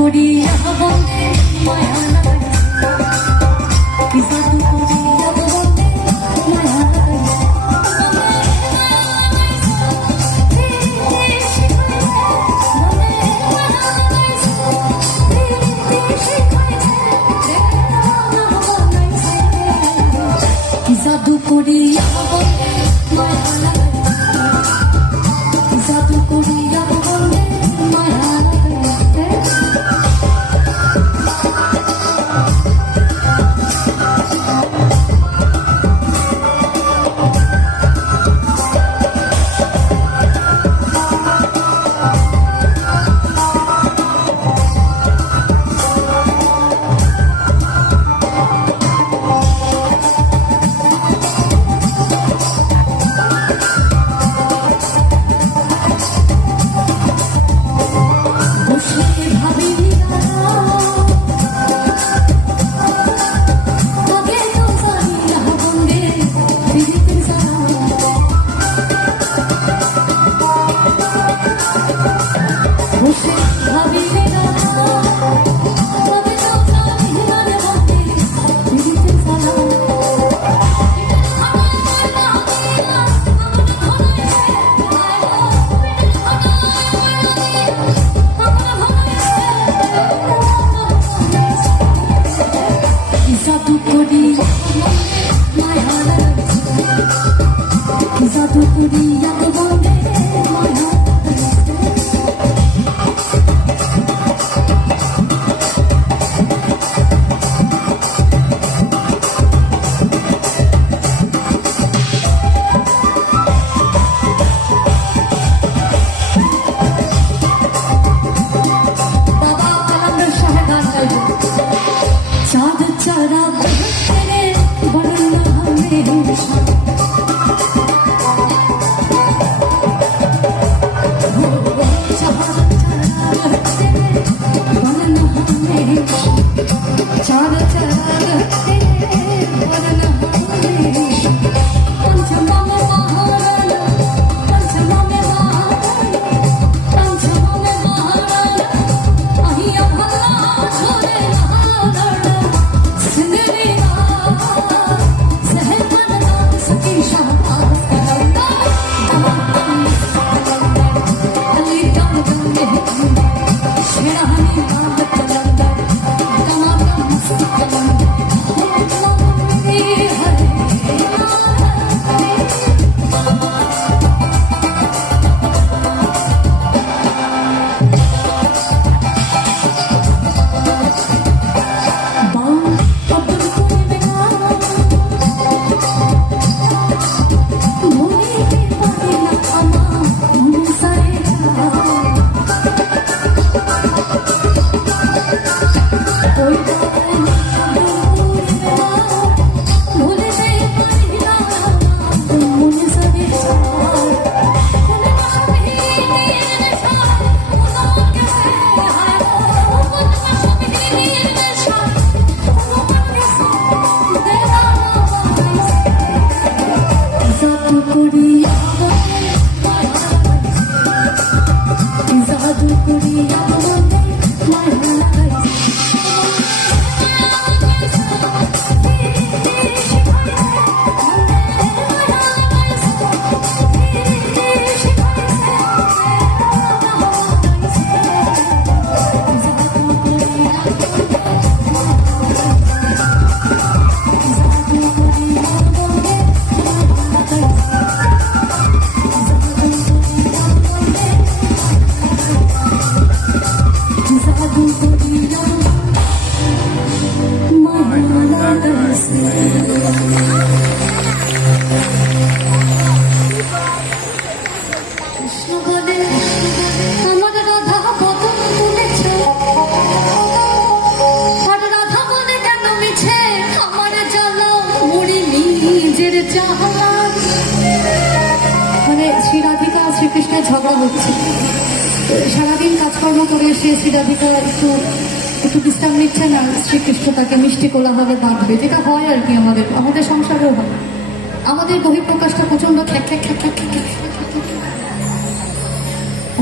করিয়া বনে মায়া লাগাই কি জাদু করিয়া বনে মায়া লাগাই জাদু করিয়া মানে শ্রী শ্রীকৃষ্ণের ঝগড়া হচ্ছে সারাদিন কাজকর্ম করে সে শ্রীরাধিকা একটু একটু বিশ্রাম নিচ্ছে না শ্রীকৃষ্ণ তাকে মিষ্টি কোলাভাবে বাঁধবে যেটা হয় আর কি আমাদের আমাদের সংসারেও হয় আমাদের বহিঃপ্রকাশটা প্রচণ্ড খ্যাক খ্যাক খ্যাক খ্যাক খ্যাক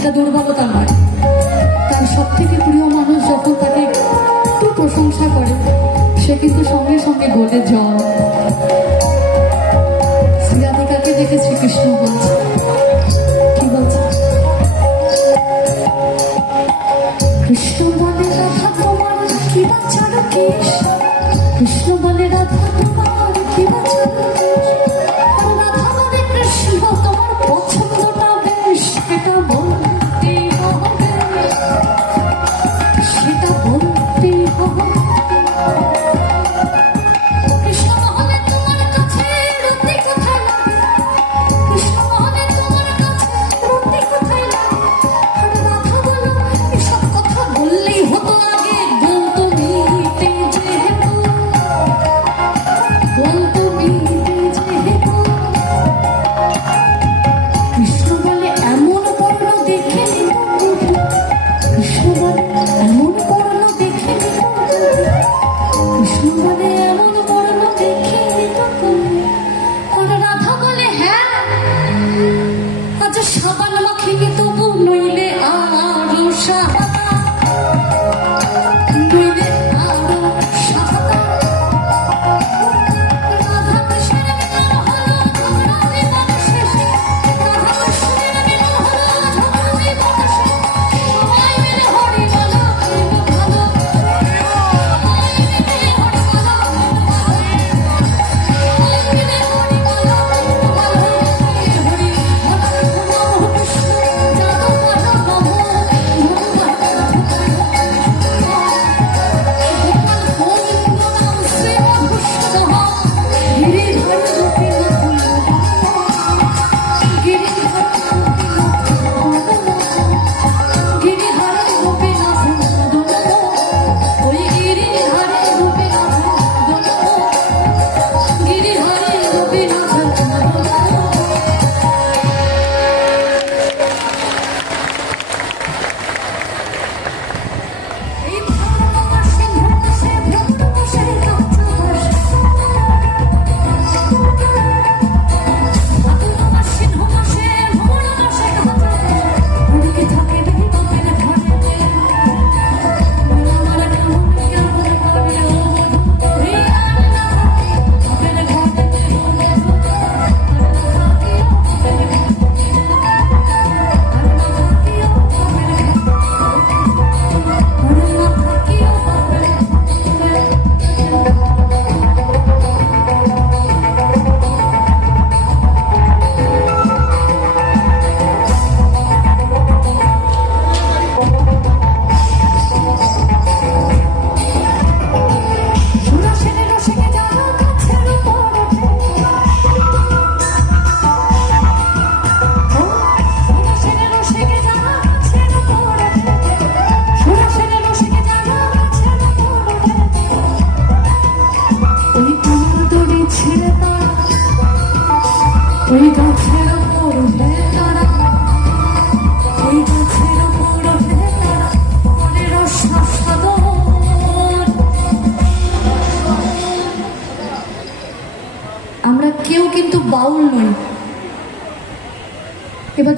সেটা দুর্বলতা নয়। তার সব থেকে প্রিয় মানুষ যখন তাকে একটু প্রশংসা করে, সে কিন্তু সঙ্গে সঙ্গে বলে জল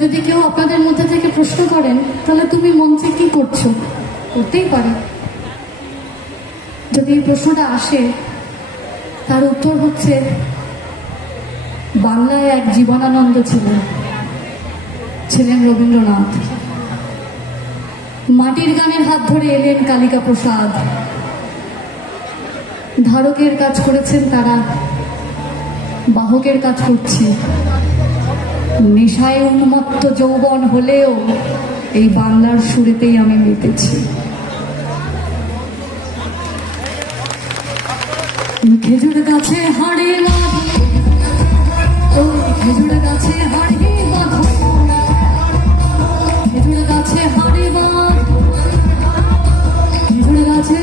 যদি কেউ আপনাদের মধ্যে থেকে প্রশ্ন করেন, তাহলে তুমি মঞ্চে কি করছ? করতেই পারে। যদি এই প্রশ্নটা আসে, তার উত্তর হচ্ছে, বাংলায় এক জীবনানন্দ ছিলেন ছিলেন রবীন্দ্রনাথ। মাটির গানের হাত ধরে এলেন কালিকা প্রসাদ। ধারকের কাজ করেছেন তারা, বাহকের কাজ করছি। নেশায় উন্মত্ত যৌবন হলেও এই বাংলার সুরেতেই আমি মেতেছি। খেজুর গাছে হাড়ে খেজুর গাছে হাড়ে খেজুর গাছে হাড়ে খেজুর গাছে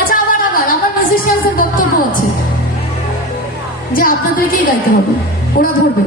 আচ্ছা আবার আমার বক্তব্য আছে। যে আপনাদেরকেই গাইতে হবে ওরা ধরবে।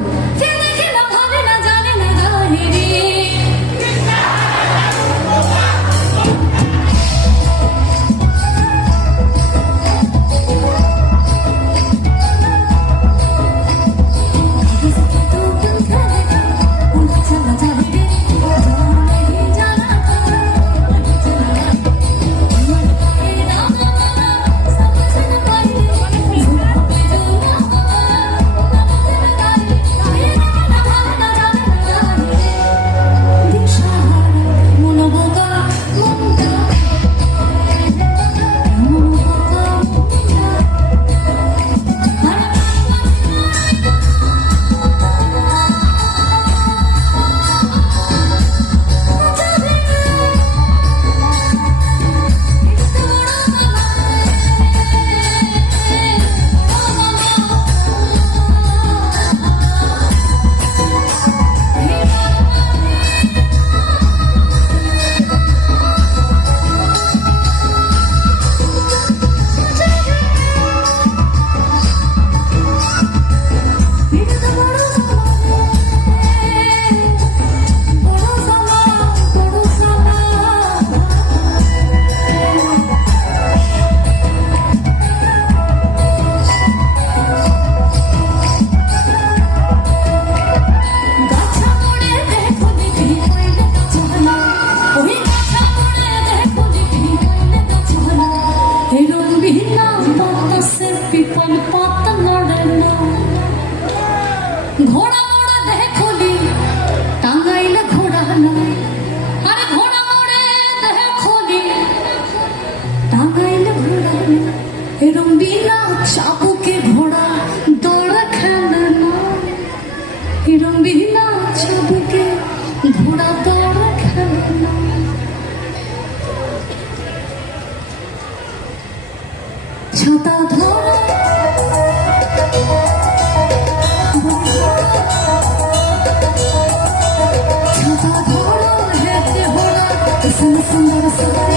ছাতা ধরা ছাতা ধরা হেঁটে ঘোড়া সুন্দর সুন্দর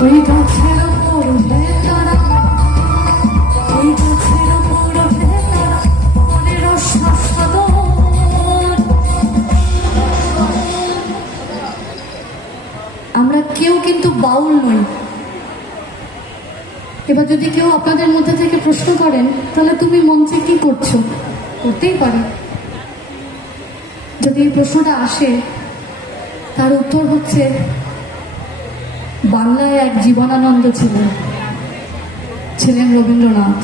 আমরা কেউ কিন্তু বাউল নই। এবার যদি কেউ আপনাদের মধ্যে থেকে প্রশ্ন করেন, তাহলে তুমি মঞ্চে কি করছ? করতেই পারে। যদি এই প্রশ্নটা আসে, তার উত্তর হচ্ছে বাংলায় এক জীবনানন্দ ছিলেন ছিলেন রবীন্দ্রনাথ।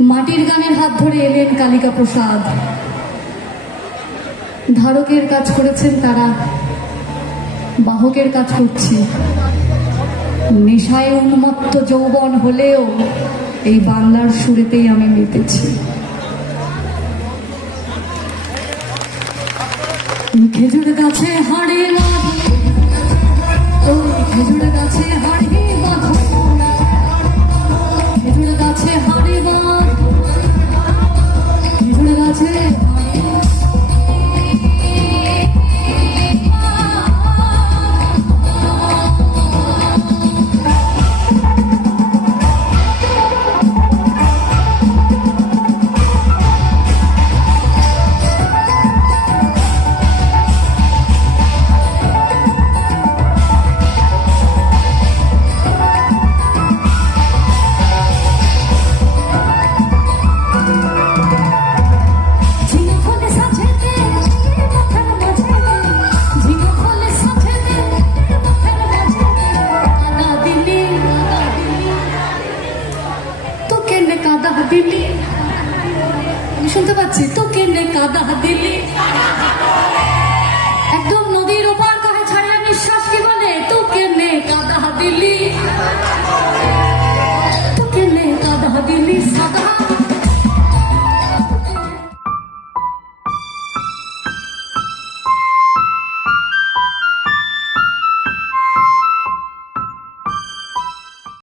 মাটির গানের হাত ধরে এলেন কালিকা প্রসাদ। ধারকের কাজ করেছেন তারা, বাহকের কাজ করছি। নেশায় উন্মত্ত যৌবন হলেও এই বাংলার সুরেতেই আমি মেতেছি। খেজুর গাছে হাড়ে ওই